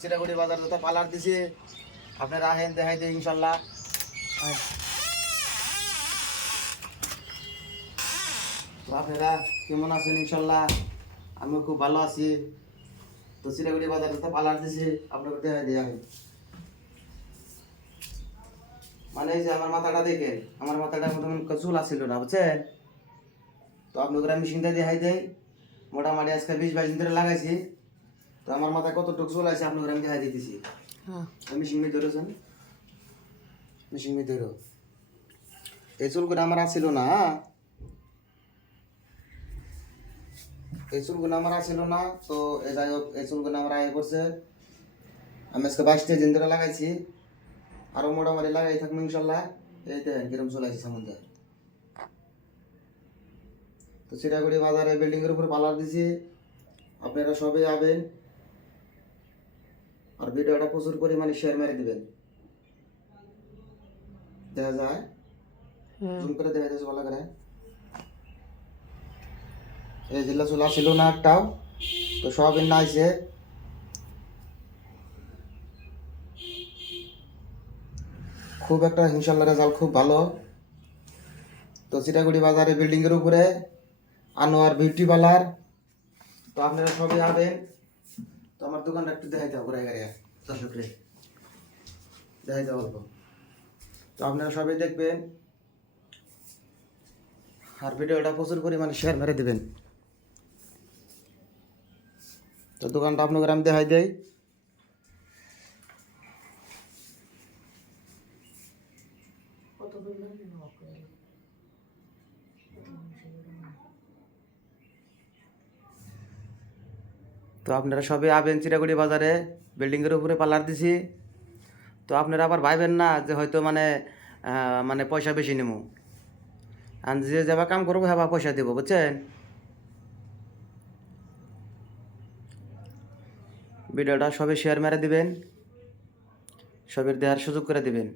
চিরাগুড়ি বাজার যত পালার দিছে আপনারা আহেন দেখাই দেয় ইনশাল্লাহ। তো আপনারা কেমন আছেন? ইনশাল্লাহ আমিও খুব ভালো আছি। তো চিরাগুড়ি বাজার যত পালার দিছে আপনাকে দেখাই দেয় আমি। মানে এই যে আমার মাথাটা দেখেন, আমার মাথাটা মোটামুটি চুল আসছিল না বুঝছেন। তো আপনাদের মেশিনটা দেখাই দেয়, মোটামুটি আজকে 20-22 দিন ধরে লাগাইছি। তো আমার মাথায় কতটুকু চুল আছে আপনাদের আমি দেখাই দিতেছি। মেশিন মেয়ে ধরেছেন, মেশিন মেয়ে ধরো। এই চুলগুলো আমার আসছিল না, এই চুলগুলো আমার আসছিল না। তো যাই হোক এই চুলগুলো আমার আগে করছে। আমি আজকে 22 দিন ধরে লাগাইছি, আরও মোটামুটি লাগাই থাকবো ইনশাল্লাহ। এই দেখেন কিরম চলে আসছে সমুদ্রে। তো চিরাগুড়ি বাজারে বিল্ডিংয়ের উপর পালার দিছি, আপনারা সবাই আবেন আর ভিডিওটা প্রচুর পরিমাণে শেয়ার মেরে দিবেন। দেখা যায় জুম করে দেখা যাচ্ছে ভালো করে। এই জেলা চুলা ছিল না একটাও, তো সব নাইছে। খুব একটা ইনশাল্লাহ রেজাল্ট খুব ভালো। তো চিটাগুড়ি বাজারে বিল্ডিংয়ের উপরে আনোয়ার বিউটি পার্লার। তো আপনারা সবাই আবেন। তো আমার দোকানটা একটু দেখাইতে হবে গাড়ি দর্শকরে দেখাইতে বলবো। তো আপনারা সবাই দেখবেন আর ভিডিওটা প্রচুর পরিমাণে শেয়ার মেরে দেবেন। তো দোকানটা আপনাদের আমি দেখাই দেই। তো আপনারা সবাই আবেন চিরাগুড়ি বাজারে বিল্ডিংয়ের উপরে পার্লার দিছি। তো আপনারা আবার ভাইবেন না যে হয়তো মানে পয়সা বেশি নেব। আর যে যাবা কাম করবো হ্যাঁ পয়সা দেবো বুঝছেন। ভিডিওটা সবাই শেয়ার মেরে দিবেন, সবের দেওয়ার সুযোগ করে দিবেন।